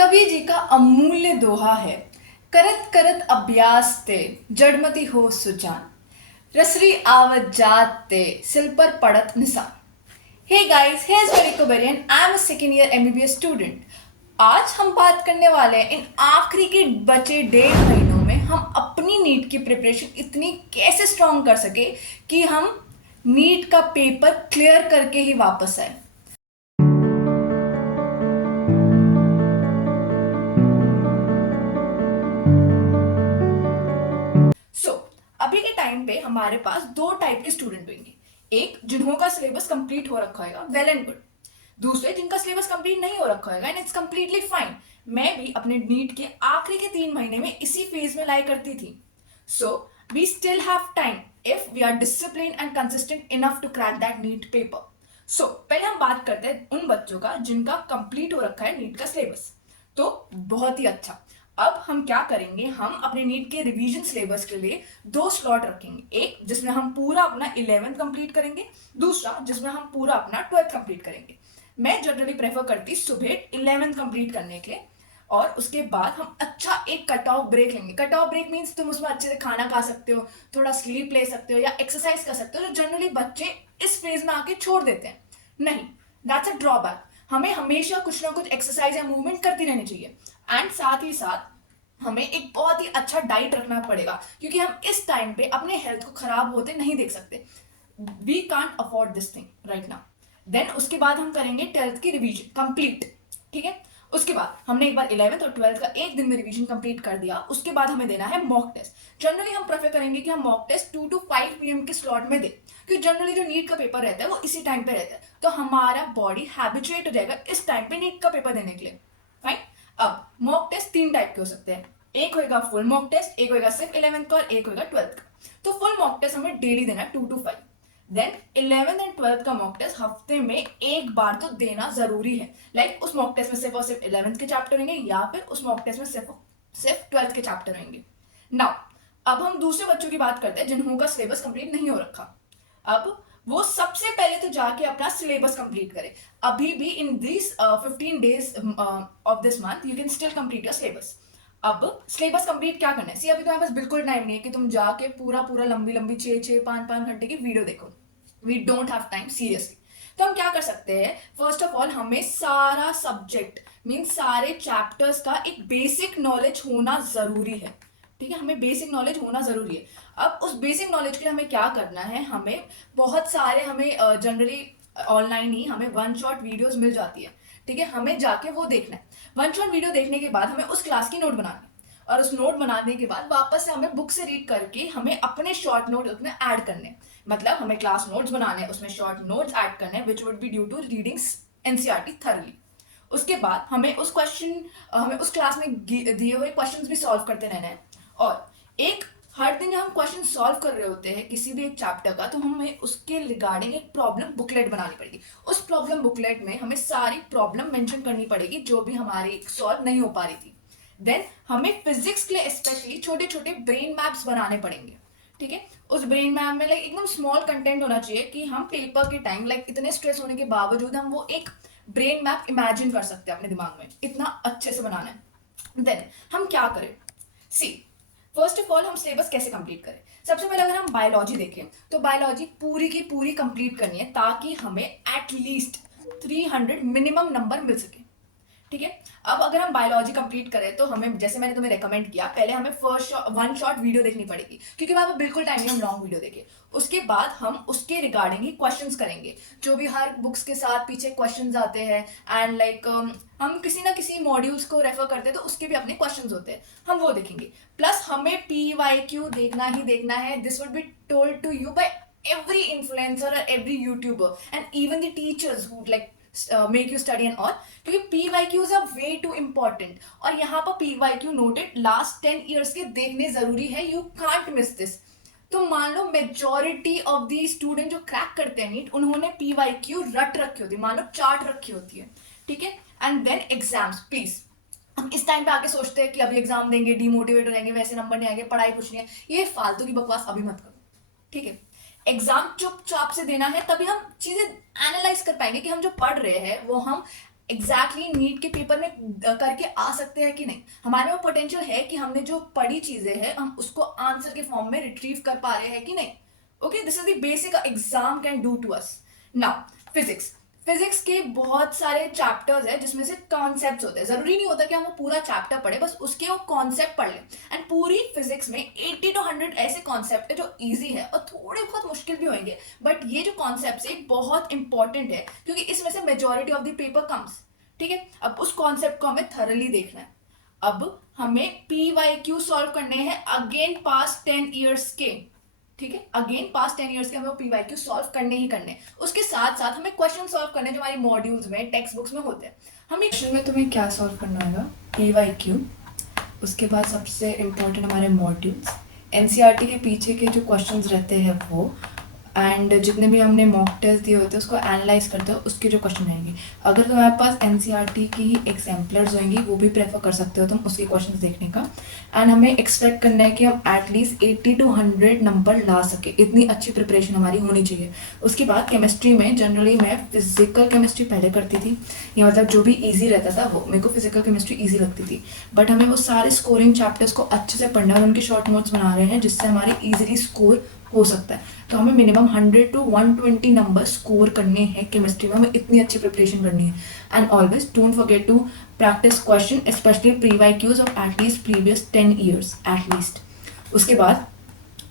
कबीर जी का अमूल्य दोहा है। करत करत अभ्यास ते जड़मति हो सुजान, रसरी आवत जात ते सिल पर पड़त निशान। Hey guys, here's Variko Barian. I'm a second year MBBS student. आज हम बात करने वाले हैं इन आखिरी के बचे 1.5 महीनों में हम अपनी नीट की प्रिपरेशन इतनी कैसे स्ट्रांग कर सके कि हम नीट का पेपर क्लियर करके ही वापस आए। अभी के टाइम पे हमारे पास दो टाइप के स्टूडेंट होंगे। एक जिन्हों सिलेबस कंप्लीट हो रखा होगा, वेल एंड गुड। दूसरे जिनका सिलेबस कंप्लीट नहीं हो रखा होगा एंड इट्स कंप्लीटली फाइन। मैं भी अपने नीट के आखिरी के 3 महीने में इसी फेज में लाई करती थी। So we still have time if we are discipline and consistent enough to crack that NEET paper. So पहले हम बात करते हैं उन बच्चों का जिनका कंप्लीट हो रखा है नीट का सिलेबस। तो बहुत ही अच्छा। अब हम क्या करेंगे, हम अपने नीट के रिवीजन सिलेबस के लिए 2 स्लॉट रखेंगे। एक जिसमें हम पूरा अपना 11th कंप्लीट करेंगे, दूसरा जिसमें हम पूरा अपना 12th कंप्लीट करेंगे। मैं जनरली प्रेफर करती सुबह 11th कंप्लीट करने के लिए, और उसके बाद हम अच्छा एक कट ऑफ ब्रेक लेंगे। कट ऑफ ब्रेक मीन्स तुम उसमें अच्छे से खाना खा सकते हो, थोड़ा स्लीप ले सकते हो या एक्सरसाइज कर सकते हो, जो जनरली बच्चे इस फेज में आके छोड़ देते हैं। नहीं, दैट्स अ ड्रॉबैक। हमें हमेशा कुछ ना कुछ एक्सरसाइज या मूवमेंट करती रहनी चाहिए। एंड साथ ही साथ हमें एक बहुत ही अच्छा डाइट रखना पड़ेगा, क्योंकि हम इस टाइम पे अपने हेल्थ को खराब होते नहीं देख सकते। We can't afford this thing right now. Then उसके बाद हम करेंगे 12th की रिवीजन कंप्लीट। ठीक है, उसके बाद हमने एक बार 11th और 12th का एक दिन में रिवीजन कंप्लीट कर दिया। उसके बाद हमें देना है मॉक टेस्ट। जनरली हम प्रेफर करेंगे कि हम मॉक टेस्ट 2 to 5 PM के स्लॉट में दें, क्योंकि जनरली जो नीट का पेपर रहता है वो इसी टाइम पे रहता है, तो हमारा बॉडी हैबिचुएट हो जाएगा इस टाइम पे नीट का पेपर देने के लिए। फाइन। अब मॉक टेस्ट 3 टाइप के हो सकते हैं। एक होगा फुल मॉक टेस्ट, एक होगा सिर्फ 11th का और एक होगा 12th का। तो फुल मॉक टेस्ट हमें डेली देना है 2 to 5। Then 11th and 12th का मॉक टेस्ट हफ्ते में एक बार तो देना जरूरी है। लाइक उस मॉक टेस्ट में सिर्फ और सिर्फ 11th के चैप्टर होंगे, या फिर उस मॉक टेस्ट में सिर्फ 12th के चैप्टर होंगे। नाउ अब हम दूसरे बच्चों की बात करते हैं जिन्हों का सिलेबस कंप्लीट नहीं हो रखा। अब वो सबसे पहले तो जाके अपना सिलेबस कंप्लीट करे। अभी भी in this 15 days of this month you can still complete your syllabus. अब सिलेबस कंप्लीट क्या करना है, सी अभी तुम्हारे पास बिल्कुल टाइम नहीं है कि तुम जाके पूरा पूरा लंबी लंबी 6-6 5-5 घंटे की वीडियो देखो। We don't have time seriously. तो हम क्या कर सकते हैं, फर्स्ट ऑफ ऑल हमें सारा सब्जेक्ट मीन सारे चैप्टर्स का एक बेसिक नॉलेज होना जरूरी है। ठीक है, हमें बेसिक नॉलेज होना जरूरी है। अब उस बेसिक नॉलेज के लिए हमें क्या करना है, हमें बहुत सारे हमें जनरली ऑनलाइन ही हमें वन शॉट वीडियोस मिल जाती है। ठीक है, हमें जाके वो देखना है। वन शॉट वीडियो देखने के बाद हमें उस क्लास की नोट बनानी है, और उस नोट बनाने के बाद वापस से हमें बुक से रीड करके हमें अपने शॉर्ट नोट उसमें ऐड करने। मतलब हमें क्लास नोट्स बनाने हैं, उसमें शॉर्ट नोट्स ऐड करने हैं which would be due to reading NCERT thoroughly. उसके बाद हमें उस क्लास में दिए हुए क्वेश्चंस भी सॉल्व करते रहना है। और एक हर दिन जब हम क्वेश्चन सॉल्व कर रहे होते हैं किसी भी एक चैप्टर का, तो हमें उसके रिगार्डिंग एक प्रॉब्लम बुकलेट बनानी पड़ेगी। उस प्रॉब्लम बुकलेट में हमें सारी प्रॉब्लम मेंशन करनी पड़ेगी जो भी हमारी सॉल्व नहीं हो पा रही थी। देन हमें फिजिक्स के लिए स्पेशली छोटे छोटे ब्रेन मैप्स बनाने पड़ेंगे। ठीक है, उस ब्रेन मैप में लाइक एकदम स्मॉल कंटेंट होना चाहिए कि हम पेपर के टाइम लाइक इतने स्ट्रेस होने के बावजूद हम वो एक ब्रेन मैप इमेजिन कर सकते हैं अपने दिमाग में, इतना अच्छे से बनाना है। देन हम क्या करें, सी फर्स्ट ऑफ ऑल हम सिलेबस कैसे कंप्लीट करें। सबसे पहले अगर हम बायोलॉजी देखें तो बायोलॉजी पूरी की पूरी कंप्लीट करनी है, ताकि हमें एटलीस्ट 300 मिनिमम नंबर मिल सके। ठीक है, अब अगर हम बायोलॉजी कंप्लीट करें तो हमें, जैसे मैंने तुम्हें रेकमेंड किया, पहले हमें फर्स्ट वन शॉट वीडियो देखनी पड़ेगी, क्योंकि वहां पर बिल्कुल टाइम नहीं हम लॉन्ग वीडियो देखें। उसके बाद हम उसके रिगार्डिंग ही क्वेश्चंस करेंगे, जो भी हर बुक्स के साथ पीछे क्वेश्चंस आते हैं। एंड लाइक हम किसी ना किसी मॉड्यूल्स को रेफर करते हैं तो उसके भी अपने क्वेश्चंस होते हैं, हम वो देखेंगे। प्लस हमें PYQ देखना ही देखना है। This would be told to you by every influencer or every YouTuber and even the teachers who like make you study and all, क्योंकि PYQs are way too important। और यहाँ पर PYQ noted last 10 years के देखने जरूरी है, you can't miss this। तो मान लो मेजोरिटी ऑफ दी स्टूडेंट जो क्रैक करते हैं नीट, उन्होंने PYQ रट रखी होती है, मान लो चार्ट रखी होती है। ठीक है, एंड देन एग्जाम्स प्लीज। हम इस टाइम पे आके सोचते हैं कि अभी एग्जाम देंगे, डिमोटिवेट हो जाएंगे, वैसे नंबर नहीं आएंगे, पढ़ाई कुछ नहीं है, ये फालतू की बकवास अभी मत करो। ठीक है, एग्जाम चुपचाप से देना है, तभी हम चीजें एनालाइज कर पाएंगे कि हम जो पढ़ रहे हैं वो हम एग्जैक्टली नीट के पेपर में करके आ सकते हैं कि नहीं, हमारे में पोटेंशियल है कि हमने जो पढ़ी चीजें हैं हम उसको आंसर के फॉर्म में रिट्रीव कर पा रहे हैं कि नहीं। Okay, this is the basic exam can do to us. Now physics, physics के बहुत सारे चैप्टर्स है जिसमें से कॉन्सेप्ट्स होते हैं, जरूरी नहीं होता कि हम वो पूरा चैप्टर पढ़े, बस उसके वो कॉन्सेप्ट पढ़ लें। एंड पूरी फिजिक्स में 80 to 100 ऐसे कॉन्सेप्ट है जो इजी है और थोड़े बहुत मुश्किल भी होंगे, बट ये जो कॉन्सेप्ट है बहुत इंपॉर्टेंट है क्योंकि इसमें से majority of the paper comes. ठीक है, अब उस कॉन्सेप्ट को हमें थरली देखना है। अब हमें PYQ सॉल्व करने हैं अगेन पास्ट 10 ईयर्स के। ठीक है, अगेन पास्ट 10 ईयर्स के हमें PYQ सॉल्व करने ही करने। उसके साथ साथ हमें क्वेश्चन सॉल्व करने जो हमारी मॉड्यूल्स में टेक्स्ट बुक्स में होते हैं। हमें क्वेश्चन में तुम्हें क्या सॉल्व करना होगा, PYQ, उसके बाद सबसे इम्पोर्टेंट हमारे मॉड्यूल्स, NCERT के पीछे के जो क्वेश्चंस रहते हैं वो, एंड जितने भी हमने मॉक टेस्ट दिए होते हैं उसको एनालाइज करते हो उसके जो क्वेश्चन रहेंगे। अगर तुम्हारे पास NCERT की ही एग्जाम्पलर्स होंगी वो भी प्रेफर कर सकते हो तुम उसके क्वेश्चन देखने का। एंड हमें एक्सपेक्ट करना है कि हम एटलीस्ट 80 to 100 नंबर ला सके, इतनी अच्छी प्रिपरेशन हमारी होनी चाहिए। उसके बाद केमिस्ट्री में जनरली मैं फिजिकल केमिस्ट्री पहले करती थी, या मतलब जो भी ईजी रहता था वो मेरे को फिजिकल केमिस्ट्री ईजी लगती थी, बट हमें वो सारे स्कोरिंग चैप्टर्स को अच्छे से पढ़ना है और उनके शॉर्ट नोट्स बना रहे हैं जिससे हमारे ईजिली स्कोर हो सकता है। तो हमें मिनिमम 100 to 120 नंबर स्कोर करने हैं केमिस्ट्री में, हमें इतनी अच्छी प्रिपरेशन करनी है। And always don't forget to practise question specially PYQs of at least previous 10 years at least. उसके बाद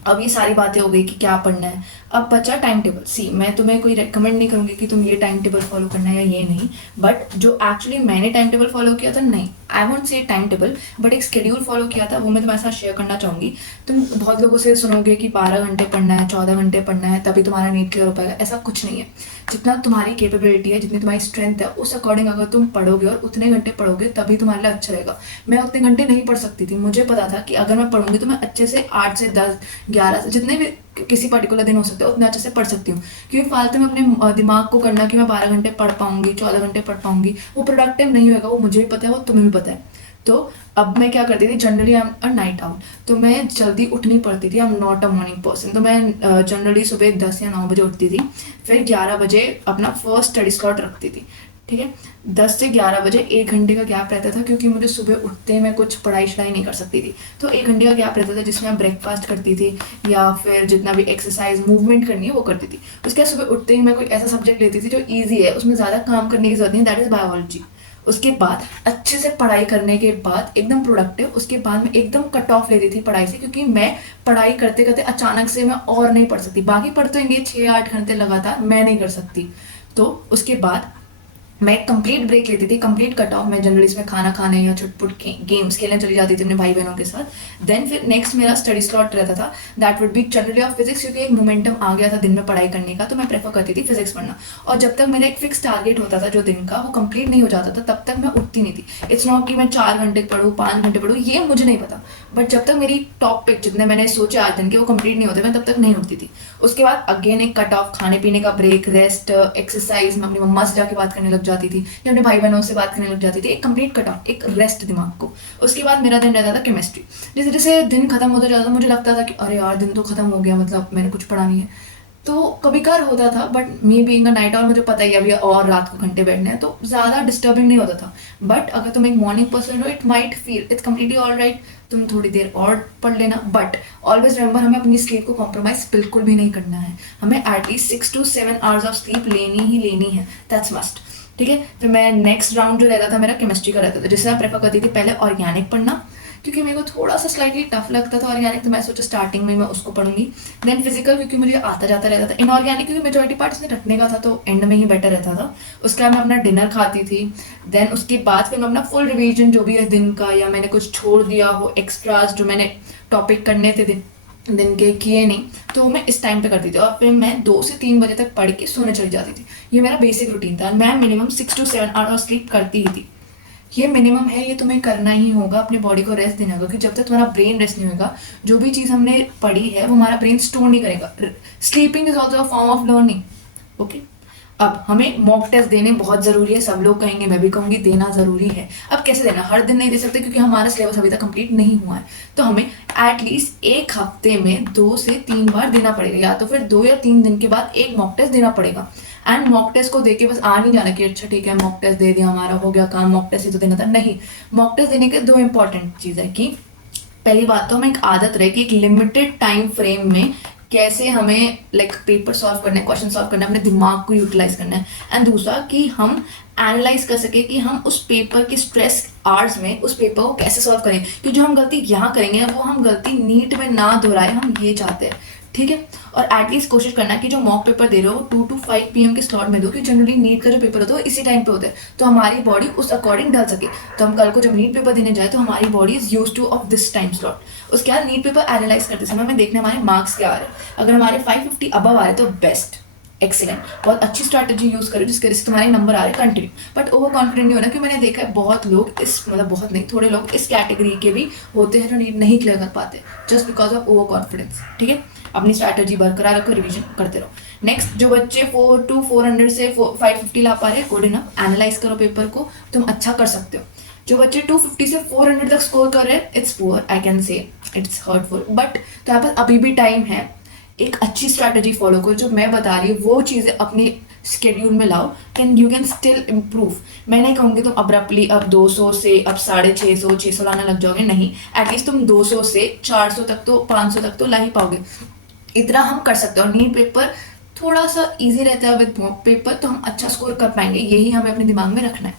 अब ये सारी बातें हो गई कि क्या पढ़ना है, अब बचा टाइम टेबल। सी मैं तुम्हें कोई रेकमेंड नहीं करूँगी कि तुम ये टाइम टेबल फॉलो करना है या ये नहीं, बट जो एक्चुअली मैंने टाइम टेबल फॉलो किया था, नहीं I won't say time table but एक शेड्यूल फॉलो किया था, वो मैं तुम्हारे साथ शेयर करना चाहूँगी। तुम बहुत लोगों से सुनोगे कि 12 घंटे पढ़ना है, 14 घंटे पढ़ना है तभी तुम्हारा नीट क्लियर हो पाएगा, ऐसा कुछ नहीं है। जितना तुम्हारी कैपेबिलिटी है, जितनी तुम्हारी स्ट्रेंथ है, उस अकॉर्डिंग अगर तुम पढ़ोगे और उतने घंटे पढ़ोगे तभी तुम्हारे लिए अच्छा रहेगा। मैं उतने घंटे नहीं पढ़ सकती थी, मुझे पता था कि अगर मैं पढ़ूंगी तो मैं अच्छे से 8 से 10 11 से जितने भी किसी पर्टिकुलर दिन हो सकते हैं उतने अच्छे से पढ़ सकती हूँ। क्योंकि फालतू में अपने दिमाग को करना कि मैं 12 घंटे पढ़ पाऊंगी, 14 घंटे पढ़ पाऊंगी, वो प्रोडक्टिव नहीं होगा। वो मुझे भी पता है, वो तुम्हें भी पता है। तो अब मैं क्या करती थी, generally I am a night out, तो मैं जल्दी उठ नहीं पड़ती थी, I am not a morning person. तो मैं जनरली सुबह 10 या 9 बजे उठती थी, फिर 11 बजे अपना फर्स्ट स्टडी स्लॉट रखती थी। ठीक है, 10 से 11 बजे 1 घंटे का गैप रहता था क्योंकि मुझे सुबह उठते ही मैं कुछ पढ़ाई शढ़ाई नहीं कर सकती थी, तो 1 घंटे का गैप रहता था जिसमें मैं ब्रेकफास्ट करती थी या फिर जितना भी एक्सरसाइज मूवमेंट करनी है वो करती थी। उसके बाद सुबह उठते ही मैं कोई ऐसा सब्जेक्ट लेती थी जो ईजी है, उसमें ज़्यादा काम करने की जरूरत नहीं, दैट इज़ बायोलॉजी। उसके बाद अच्छे से पढ़ाई करने के बाद एकदम प्रोडक्टिव, उसके बाद मैं एकदम कट ऑफ लेती थी पढ़ाई से, क्योंकि मैं पढ़ाई करते करते अचानक से मैं और नहीं पढ़ सकती। बाकी पढ़ तो होंगे 6-8 घंटे लगातार, मैं नहीं कर सकती। तो उसके बाद मैं कंप्लीट ब्रेक लेती थी, कंप्लीट कट ऑफ। मैं जनरली इसमें खाना खाने या छुटपुट गेम्स खेलने चली जाती थी अपने भाई बहनों के साथ। देन फिर नेक्स्ट मेरा स्टडी स्लॉट रहता था, that would be generally of physics, क्योंकि एक मोमेंटम आ गया था दिन में पढ़ाई करने का, तो मैं प्रेफर करती थी फिजिक्स पढ़ना। और जब तक मेरा एक फिक्स टारगेट होता था जो दिन का वो कंप्लीट नहीं हो जाता था तब तक मैं उठती नहीं थी। इट्स नॉट कि मैं 4 घंटे पढ़ूँ, 5 घंटे पढ़ूँ, ये मुझे नहीं पता, बट जब तक मेरी टॉपिक जितने मैंने सोचे आज दिन के वो कंप्लीट नहीं होते मैं तब तक नहीं उठती थी। उसके बाद अगेन एक कट ऑफ, खाने पीने का ब्रेक, रेस्ट, एक्सरसाइज, मैं अपनी मम्मा से जाके बात करने लग जाती थी या अपने भाई बहनों से बात करने लग जाती थी, एक कंप्लीट कट ऑफ, एक रेस्ट दिमाग को। उसके बाद मेरा दिन रहता था केमिस्ट्री। जैसे जैसे दिन खत्म होता जाता था मुझे लगता था कि अरे यार दिन तो खत्म हो गया, मतलब मैंने कुछ पढ़ा नहीं है। तो कभी कभार होता था, but me being a night, और मुझे पता ही है अभी और रात को घंटे बैठने हैं तो ज़्यादा डिस्टर्बिंग नहीं होता था। बट अगर तुम एक मॉर्निंग पर्सन हो, it might feel it's completely all right, तुम थोड़ी देर और पढ़ लेना, बट ऑलवेज रिमेंबर हमें अपनी स्लीप को कॉम्प्रोमाइज बिल्कुल भी नहीं करना है। हमें at least 6 to 7 hours of sleep लेनी ही लेनी है, दैट्स मस्ट। ठीक है, फिर मैं नेक्स्ट राउंड जो रहता था मेरा केमिस्ट्री का रहता था, जिससे मैं प्रेफर करती थी पहले ऑर्गेनिक पढ़ना, क्योंकि मेरे को थोड़ा सा स्लाइटली टफ लगता था ऑर्गेनिक, तो मैं सोचा स्टार्टिंग में मैं उसको पढ़ूंगी। देन फिजिकल, क्योंकि मुझे आता जाता रहता था। इनऑर्गेनिक क्योंकि मेजॉरिटी पार्ट इसमें रखने का था तो एंड में ही बेटर रहता था। उसके बाद मैं अपना डिनर खाती थी। देन उसके बाद फिर मैं अपना फुल रिवीजन जो भी है दिन का, या मैंने कुछ छोड़ दिया हो एक्स्ट्राज जो मैंने टॉपिक करने थे दिन के किए नहीं, तो मैं इस टाइम पे करती थी। और फिर मैं 2 से 3 बजे तक पढ़ के सोने चली जाती थी। ये मेरा बेसिक रूटीन था। मैं मिनिमम 6 to 7 आवर्स स्लीप करती ही थी। ये मिनिमम है, ये तुम्हें करना ही होगा, अपने बॉडी को रेस्ट देना होगा, क्योंकि जब तक तुम्हारा ब्रेन रेस्ट नहीं होगा जो भी चीज़ हमने पढ़ी है वो हमारा ब्रेन स्टोर नहीं करेगा। Sleeping is also a form of learning. Okay, अब हमें मॉक टेस्ट देने बहुत ज़रूरी है, सब लोग कहेंगे, मैं भी कहूँगी देना ज़रूरी है। अब कैसे देना, हर दिन नहीं दे सकते क्योंकि हमारा सिलेबस अभी तक कंप्लीट नहीं हुआ है, तो हमें एटलीस्ट एक हफ्ते में 2 से 3 बार देना पड़ेगा, या तो फिर 2 या 3 दिन के बाद एक मॉक टेस्ट देना पड़ेगा। एंड मॉक टेस्ट को देके बस आ नहीं जाना कि अच्छा ठीक है मॉक टेस्ट दे दिया, हमारा हो गया काम, मॉक टेस्ट ही तो देना था, नहीं। मॉक टेस्ट देने के 2 इंपॉर्टेंट चीज़ है कि पहली बात तो हमें एक आदत रहे कि एक लिमिटेड टाइम फ्रेम में कैसे हमें लाइक पेपर सॉल्व करना है, क्वेश्चन सॉल्व करना है, अपने दिमाग को यूटिलाइज करना है। एंड दूसरा कि हम एनालाइज कर सके कि हम उस पेपर के स्ट्रेस आवर्स में उस पेपर को कैसे सॉल्व करें, कि जो हम गलती यहाँ करेंगे वो हम गलती नीट में ना दोहराए, हम ये चाहते हैं, ठीक है। और एटलीस्ट कोशिश करना कि जो मॉक पेपर दे रहे हो 2 to 5 PM के स्लॉट में दो, कि जनरली नीट का जो पेपर होता है वो इसी टाइम पे होता है, तो हमारी बॉडी उस अकॉर्डिंग ढल सके, तो हम कल को जब नीट पेपर देने जाए तो हमारी body is use two of this time slot. उसके बाद नीट पेपर एनालाइज करते समय हमें देखने हमारे मार्क्स क्या आ रहे हैं, अगर हमारे 550 अबव आ रहे तो बेस्ट, एक्सीलेंट, बहुत अच्छी स्ट्रैटेजी यूज करो जिसके वजह से तुम्हारे नंबर आ रहे हैं कंटिन्यू। बट ओवर कॉन्फिडेंट नहीं होना, कि मैंने देखा है बहुत लोग इस मतलब बहुत नहीं थोड़े लोग इस कैटेगरी के भी होते हैं जो नीट नहीं क्लियर कर पाते just because of over confidence, ठीक है। अपनी स्ट्रैटेजी बरकरार रखो, रिवीजन करते रहो। नेक्स्ट, जो बच्चे 4 to 400 से 550 ला पा रहे हैं, गुड इनफ, एनालाइज करो पेपर को, तुम अच्छा कर सकते हो। जो बच्चे 250 से 400 तक स्कोर कर रहे हैं, it's poor, I can say it's hurtful, but तुम्हारे पास अभी भी टाइम है, एक अच्छी स्ट्रैटेजी फॉलो करो, जो मैं बता रही हूँ वो चीज़ें अपने स्केड्यूल में लाओ, can you can still improve. मैं नहीं कहूँगी तुम अब्रप्टली अब 200 से अब 650 600 लाना लग जाओगे, नहीं, एटलीस्ट तुम 200 से 400 तक तो 500 तक तो ला ही पाओगे, इतना हम कर सकते हो। और नीट पेपर थोड़ा सा इजी रहता है विद मॉक पेपर, तो हम अच्छा स्कोर कर पाएंगे, यही हमें अपने दिमाग में रखना है।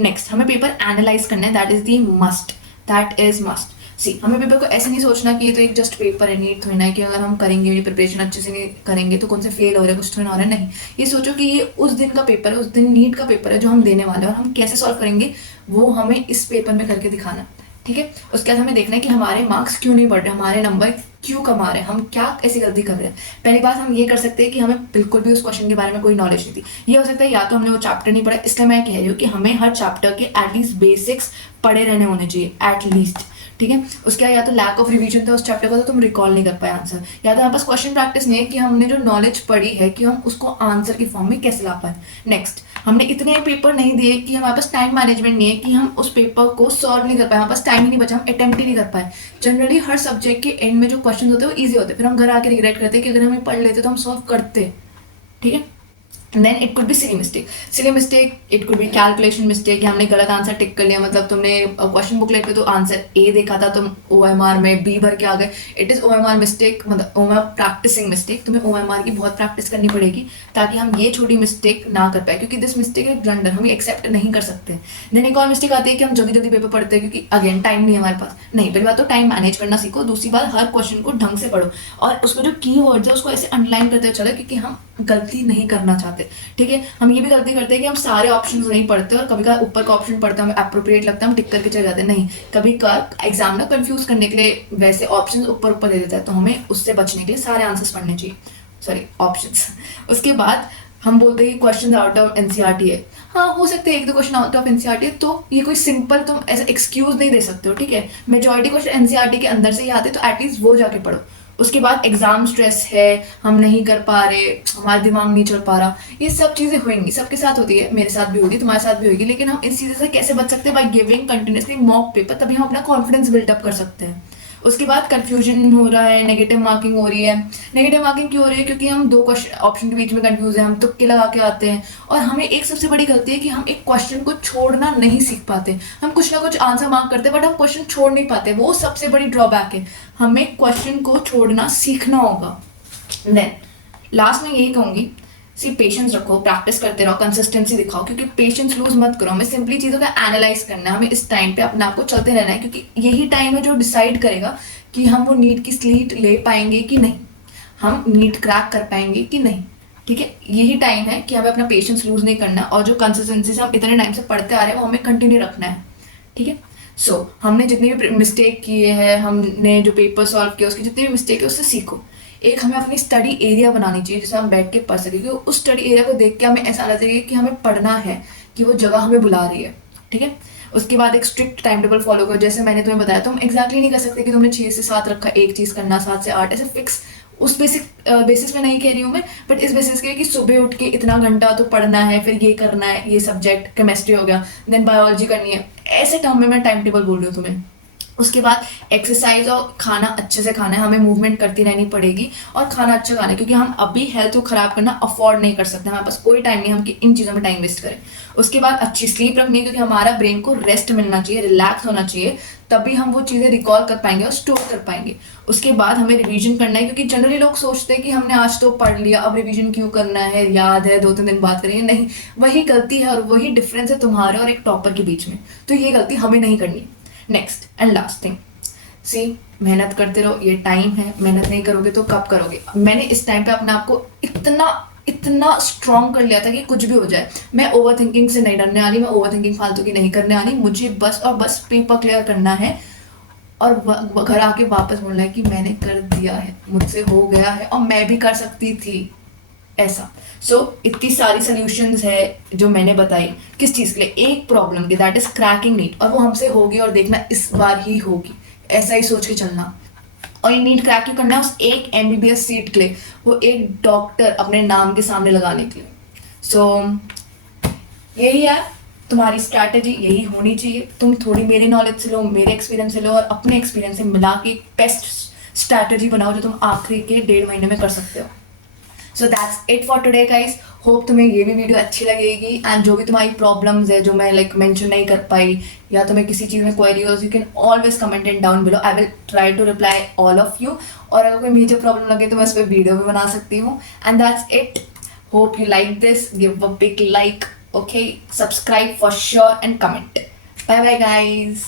नेक्स्ट, हमें पेपर एनालाइज करना है, that is the must, that is must. See, हमें पेपर को ऐसे नहीं सोचना कि ये तो एक जस्ट पेपर है, नीट थोड़ी ना है कि अगर हम करेंगे ये प्रिपरेशन अच्छे से नहीं करेंगे तो कौन से फेल हो रहे हैं, कुछ थोड़ी ना हो रहा है, नहीं। ये सोचो कि ये उस दिन का पेपर है, उस दिन नीट का पेपर है जो हम देने वाले हैं, और हम कैसे सॉल्व करेंगे वो हमें इस पेपर में करके दिखाना, ठीक है। उसके बाद हमें देखना है कि हमारे मार्क्स क्यों नहीं बढ़ रहे, हमारे नंबर क्यों कम आ रहे हैं, हम क्या ऐसी गलती कर रहे हैं। पहली बात हम ये कर सकते हैं कि हमें बिल्कुल भी उस क्वेश्चन के बारे में कोई नॉलेज नहीं थी, ये हो सकता है या तो हमने वो चैप्टर नहीं पढ़ा, इसलिए मैं कह रही हूँ कि हमें हर चैप्टर के एटलीस्ट बेसिक्स पढ़े रहने होने चाहिए, एटलीस्ट, ठीक है। उसके बाद या तो लैक ऑफ रिवीजन था उस चैप्टर का, तो तुम रिकॉल नहीं कर पाए आंसर, या तो हमारे पास क्वेश्चन प्रैक्टिस नहीं है कि हमने जो नॉलेज पढ़ी है कि हम उसको आंसर की फॉर्म में कैसे ला पाए। नेक्स्ट, हमने इतने पेपर नहीं दिए कि हमारे पास टाइम मैनेजमेंट नहीं है कि हम उस पेपर को सॉल्व नहीं कर पाए, हमारे पास टाइम ही नहीं बचा, हम अटेम्प्ट ही नहीं कर पाए। जनरली हर सब्जेक्ट के एंड में जो क्वेश्चन होते हैं वो ईजी होते हैं, फिर हम घर आके रिग्रेट करते हैं कि अगर हमें पढ़ लेते तो हम सॉल्व करते, ठीक है। Then it could be silly mistake, it could be calculation mistake, कि हमने गलत आंसर टिक कर लिया, मतलब तुमने क्वेश्चन बुकलेट पे तो आंसर ए देखा था, तुम OMR में बी भर के आ गए, इट इज OMR मिस्टेक, मतलब OMR प्रैक्टिसिंग मिस्टेक। तुम्हें OMR की बहुत प्रैक्टिस करनी पड़ेगी ताकि हम ये छोटी मिस्टेक ना कर पाए, क्योंकि दिस मिस्टेक है ब्लंडर, हम ये एक्सेप्ट नहीं कर सकते। देन एक और मिस्टेक आती है कि हम जल्दी जल्दी पेपर पढ़ते हैं क्योंकि अगेन टाइम नहीं है हमारे पास, नहीं। पहली बात तो टाइम मैनेज करना सीखो, दूसरी बात हर क्वेश्चन को ढंग से पढ़ो, और उसमें जो की वर्ड्स है उसको ऐसे अंडरलाइन करते चलो, क्योंकि हम गलती नहीं करना चाहते, ठीक है। हम ये भी गलती करते हैं कि हम सारे ऑप्शन नहीं पढ़ते और कभी कभी ऊपर का ऑप्शन पढ़ते हैं, हमें अप्रोप्रिएट लगता है, हम टिक करके चले जाते हैं, नहीं। कभी कभी एग्जाम ना कंफ्यूज करने के लिए वैसे ऑप्शन ऊपर ऊपर दे देता है, तो हमें उससे बचने के लिए सारे आंसर्स पढ़ने चाहिए, सॉरी ऑप्शंस। उसके बाद हम बोलते हैं कि क्वेश्चन आउट ऑफ NCERT है, हाँ हो सकते हैं 1-2 क्वेश्चन आउट ऑफ NCERT है, तो ये कोई सिंपल तुम ऐसा एक्सक्यूज नहीं दे सकते हो, ठीक है। मेजॉरिटी क्वेश्चन NCERT के अंदर से ही आते, तो एटलीस्ट वो जाके पढ़ो। उसके बाद एग्जाम स्ट्रेस है, हम नहीं कर पा रहे, हमारा दिमाग नहीं चल पा रहा, ये सब चीज़ें होंगी, सबके साथ होती है, मेरे साथ भी होगी, तुम्हारे साथ भी होगी, लेकिन हम इस चीज़ से कैसे बच सकते हैं, by giving continuously mock paper, तभी हम अपना कॉन्फिडेंस बिल्डअप कर सकते हैं। उसके बाद कंफ्यूजन हो रहा है, नेगेटिव मार्किंग हो रही है। नेगेटिव मार्किंग क्यों हो रही है, क्योंकि हम 2 क्वेश्चन ऑप्शन के बीच में कंफ्यूज है, हम तुक्के लगा के आते हैं, और हमें एक सबसे बड़ी गलती है कि हम एक क्वेश्चन को छोड़ना नहीं सीख पाते। हम कुछ ना कुछ आंसर मार्क करते हैं बट हम क्वेश्चन छोड़ नहीं पाते, वो सबसे बड़ी ड्रॉबैक है। हमें क्वेश्चन को छोड़ना सीखना होगा। देन लास्ट में यही कहूँगी, सिर्फ पेशेंस रखो, प्रैक्टिस करते रहो, कंसिस्टेंसी दिखाओ, क्योंकि पेशेंस लूज मत करो। हमें सिंपली चीज़ों का एनालाइज करना है, हमें इस टाइम पे अपने आप को चलते रहना है, क्योंकि यही टाइम है जो डिसाइड करेगा कि हम वो नीट की स्लीट ले पाएंगे कि नहीं, हम नीट क्रैक कर पाएंगे कि नहीं, ठीक है। यही टाइम है कि हमें अपना पेशेंस लूज नहीं करना, और जो कंसिस्टेंसी से हम इतने टाइम से पढ़ते आ रहे हैं वो हमें कंटिन्यू रखना है, ठीक है। सो हमने जितने भी मिस्टेक किए हैं, हमने जो पेपर सॉल्व किया उसकी जितनी भी मिस्टेक है उससे सीखो। एक हमें अपनी स्टडी एरिया बनानी चाहिए जिसमें हम बैठ के पढ़ सकें, क्योंकि उस स्टडी एरिया को देख के हमें ऐसा आना चाहिए कि हमें पढ़ना है, कि वो जगह हमें बुला रही है, ठीक है। उसके बाद एक स्ट्रिक्ट टाइम टेबल फॉलो करो, जैसे मैंने तुम्हें बताया, तुम एक्जैक्टली नहीं कर सकते कि तुमने 6 से 7 रखा, एक चीज़ करना, 7 से 8 ऐसे फिक्स, उस बेसिस में नहीं कह रही हूँ मैं, बट इस बेसिस के कि सुबह उठ के इतना घंटा तो पढ़ना है, फिर ये करना है, ये सब्जेक्ट केमिस्ट्री हो गया, देन बायोलॉजी करनी है, ऐसे टर्म में मैं टाइम टेबल बोल रही हूँ तुम्हें, उसके बाद एक्सरसाइज और खाना अच्छे से खाना है, हमें मूवमेंट करती रहनी पड़ेगी और खाना अच्छा खाना है, क्योंकि हम अभी हेल्थ को खराब करना अफोर्ड नहीं कर सकते, हमारे पास कोई टाइम नहीं हम कि इन चीज़ों में टाइम वेस्ट करें। उसके बाद अच्छी स्लीप रखनी है, क्योंकि हमारा ब्रेन को रेस्ट मिलना चाहिए, रिलैक्स होना चाहिए, तभी हम वो चीज़ें रिकॉल कर पाएंगे और स्टोर कर पाएंगे। उसके बाद हमें रिवीजन करना है, क्योंकि जनरली लोग सोचते हैं कि हमने आज तो पढ़ लिया, अब रिवीजन क्यों करना है, याद है 2-3 दिन बात करेंगे। नहीं, वही गलती है और वही डिफरेंस है तुम्हारे और एक टॉपर के बीच में, तो ये गलती हमें नहीं करनी है। नेक्स्ट एंड लास्ट थिंग, सी मेहनत करते रहो, ये टाइम है, मेहनत नहीं करोगे तो कब करोगे। मैंने इस टाइम पे अपने आप को इतना इतना स्ट्रॉन्ग कर लिया था कि कुछ भी हो जाए, मैं ओवर थिंकिंग से नहीं डरने वाली, मैं ओवर थिंकिंग फालतू की नहीं करने वाली, मुझे बस और बस पेपर क्लियर करना है और घर आके वापस बोलना है कि मैंने कर दिया है, मुझसे हो गया है और मैं भी कर सकती थी ऐसा। इतनी सारी सॉल्यूशंस है जो मैंने बताई, किस चीज़ के लिए, एक प्रॉब्लम की, दैट इज क्रैकिंग नीट, और वो हमसे होगी और देखना इस बार ही होगी, ऐसा ही सोच के चलना। और ये नीट क्रैक क्यों करना है, उस एक एमबीबीएस सीट के लिए, वो एक डॉक्टर अपने नाम के सामने लगाने के लिए। यही है तुम्हारी स्ट्रैटेजी, यही होनी चाहिए। तुम थोड़ी मेरी नॉलेज से लो, मेरे एक्सपीरियंस से लो और अपने एक्सपीरियंस से मिला के एक बेस्ट स्ट्रैटेजी बनाओ जो तुम आखिरी के 1.5 महीने में कर सकते हो। So that's it for today guys. Hope तुम्हें ये भी वीडियो अच्छी लगेगी, एंड जो भी तुम्हारी प्रॉब्लम्स है जो मैं मेंशन नहीं कर पाई, या तुम्हें किसी चीज़ में क्वेरी हो, you can always comment in down below, I will try to reply all of you. और अगर कोई मेजर प्रॉब्लम लगे तो मैं इस पर वीडियो भी बना सकती हूँ। And that's it, hope you like this, give a big like, okay, subscribe for sure and comment. Bye bye guys.